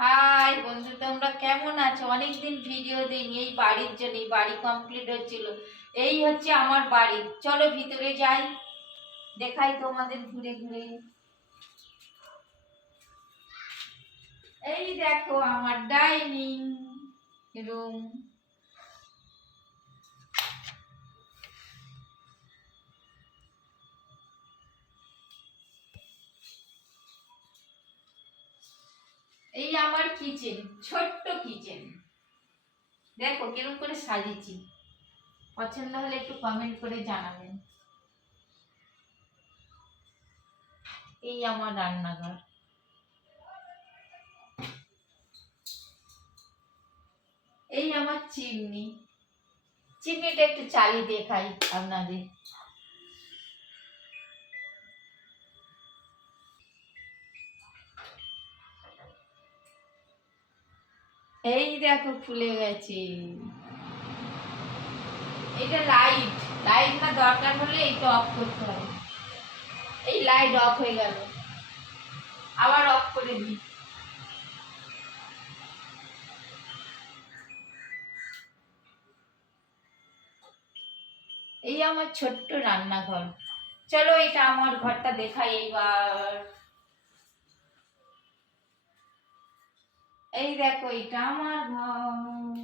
High বন্ধু, তোমরা কেমন আছো? অনেকদিন ভিডিও দিইনি এই বাড়ির জন্য। এই বাড়ি কমপ্লিট হচ্ছিল। এই হচ্ছে আমার বাড়ি। চলো ভিতরে যাই, দেখাই তোমাদের ঘুরে ঘুরে। এই দেখো আমার ডাইনিং রুম। এই আমার কিচেন, ছোট্ট কিচেন। দেখো কিরকম করে সাজিয়েছি। পছন্দ হলে একটু কমেন্ট করে জানাবেন। এই আমার রান্নাঘর। এই আমার চিমনি। চিমনিটা একটু চালিয়ে দেখাই আপনাদের। এই দেখো খুলে গেছে। এটা লাইট। লাইট না, দরকার হলে এটা অফ করতে হবে। এই লাইট অফ হয়ে গেল, আবার অফ করে দিই। এই আমার ছোট্ট রান্নাঘর। চলো এটা আমার ঘরটা দেখাই এইবার। এই দেখো এটা আমার ঘর।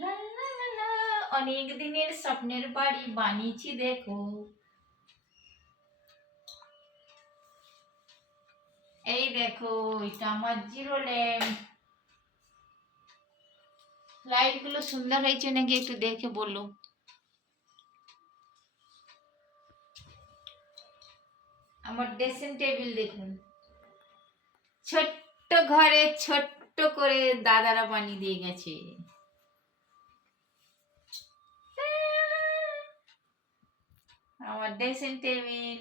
লা লা লা লা। অনেক দিনের স্বপ্নের বাড়ি বানিয়েছি দেখো। এই দেখো এটা আমার জিরো ল্যাম্প। লাইট গুলো সুন্দর হয়েছে নাকি একটু দেখে বলো। আমার ড্রেসিং টেবিল দেখুন, ছোট্ট ঘরে ছোট্ট করে দাদারা বানিয়ে দিয়ে গেছে। আমার ড্রেসিং টেবিল,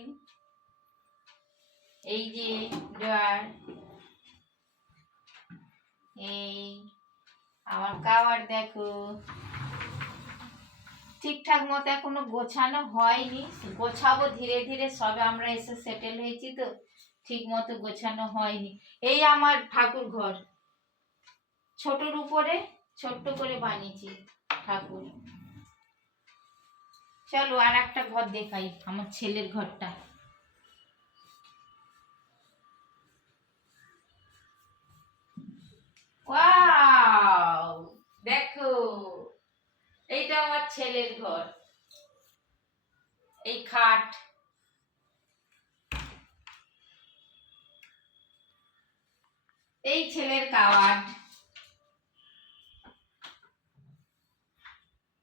এই যে ড্রয়ার, এই আমার কাভার দেখো। ঠিকঠাক মতো এখনো গোছানো হয়নি, গোছাবো ধীরে ধীরে। সবে আমরা এসে সেটেল হয়েছি তো ঠিক মতো গোছানো হয়নি। এই আমার ঠাকুর ঘর, ছোটর উপরে ছোট্ট করে বানিয়েছি ঠাকুর। চলো আর একটা ঘর দেখাই, আমার ছেলের ঘরটা। ওয়াও, দেখো এইটা আমার ছেলের ঘর। এই খাট, এই ছেলের কাওয়াট।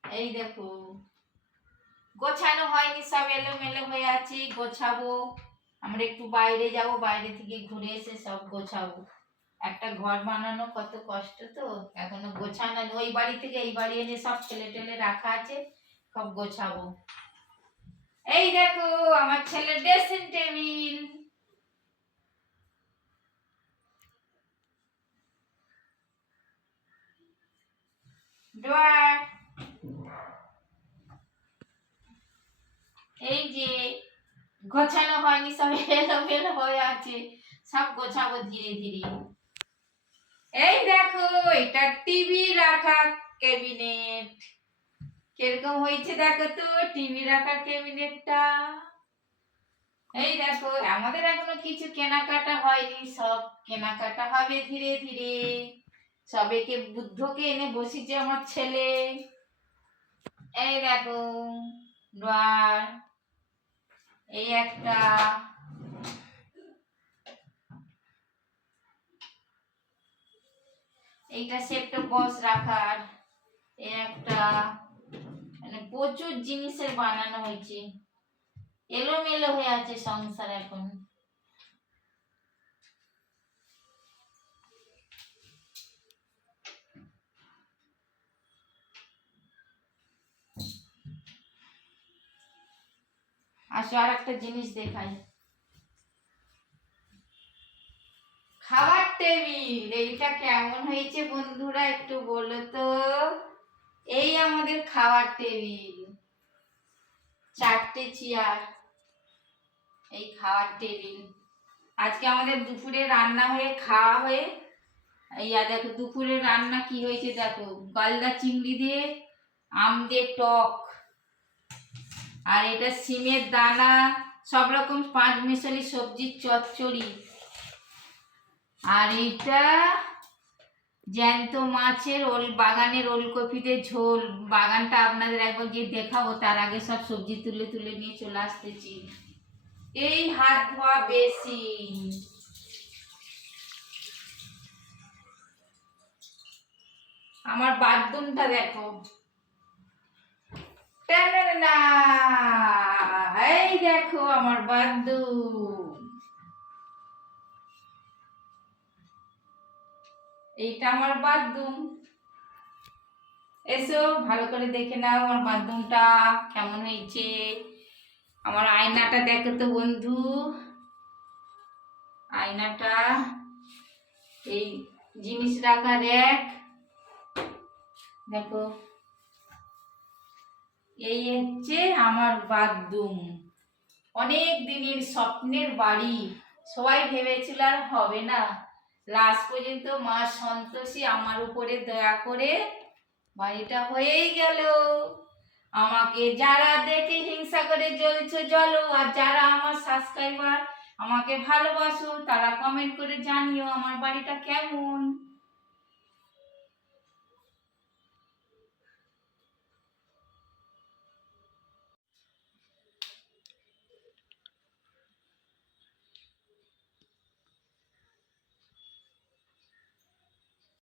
এই দেখো গোছানো হয়নি, সব এলোমেলো হয়ে আছে, গোছাবো। আমরা একটু বাইরে যাব, বাইরে থেকে ঘুরে এসে সব গোছাবো। একটা ঘর বানানো কত কষ্ট, তো এখনো গোছানো। ওই বাড়ি থেকে এই বাড়ি এনে সব ঠেলে ঠেলে রাখা আছে, সব গোছাবো। এই দেখো আমার ছেলের ড্রেসিং টেবিল। ড্রয়ার, এই যে গোছানো হয়নি, সব এলোমেলো হয়ে আছে, সব গোছাবো ধীরে ধীরে। এই দেখো এটা টিভি রাখা ক্যাবিনেট। কিরকম হয়েছে দেখো তো টিভি রাখার ক্যাবিনেটটা। এই দেখো আমাদের এখনো কিছু কেনাকাটা হয়নি, সব কেনাকাটা হবে ধীরে ধীরে। সবেকে বুদ্ধকে এনে বসিয়েছে আমার ছেলে। এই দেখো ড্রয়ার, এই একটা, এইটা সেপ্টেপ বক্স রাখার, এই একটা। মানে প্রচুর জিনিসের বানানো হয়েছে, এলোমেলো হয়ে আছে সংসার এখন। আসো আর একটা জিনিস দেখাই, খাবার টেবিল। এইটা কেমন হয়েছে বন্ধুরা একটু বলো তো। এই আমাদের খাবার টেবিল, চারটে চেয়ার, এই খাবার টেবিল। আজকে আমাদের দুপুরে রান্না হয়ে খাওয়া হয়ে দেখো দুপুরে রান্না কি হয়েছে দেখো, গলদা চিংড়ি দিয়ে আম দিয়ে টক, আর এটা সিমের দানা, সব রকম পাঁচ মিশালি সবজির চচ্চড়ি, আর এইটা জ্যান্ত মাছের বাগানের ওলকপিতে ঝোল। বাগানটা আপনাদের একবার গিয়ে দেখাবো, তার আগে সব সবজি তুলে তুলে নিয়ে চলে আসতেছি। এই হাত ধোয়া বেসিন, আমার বাথরুমটা দেখো, টানানা, এই দেখো আমার বাথরুম, এইটা আমার বাথরুম। এসো ভালো করে দেখে নাও আমার বাথরুমটা কেমন হয়েছে। আমার আয়নাটা দেখো তো বন্ধু, আয়নাটা, এই জিনিস রাখার র্যাক দেখো, এই হচ্ছে আমার বাথরুম। অনেক দিনের স্বপ্নের বাড়ি, সবাই ভেবেছিল আর হবে না, লাস্ট পর্যন্ত মা সন্তোষী আমার উপরে দয়া করে বাড়িটা হয়েই গেল। আমাকে যারা দেখে হিংসা করে জ্বলছো জ্বলো, আর যারা আমার সাবস্ক্রাইবার আমাকে ভালোবাসো তারা কমেন্ট করে জানিও আমার বাড়িটা কেমন।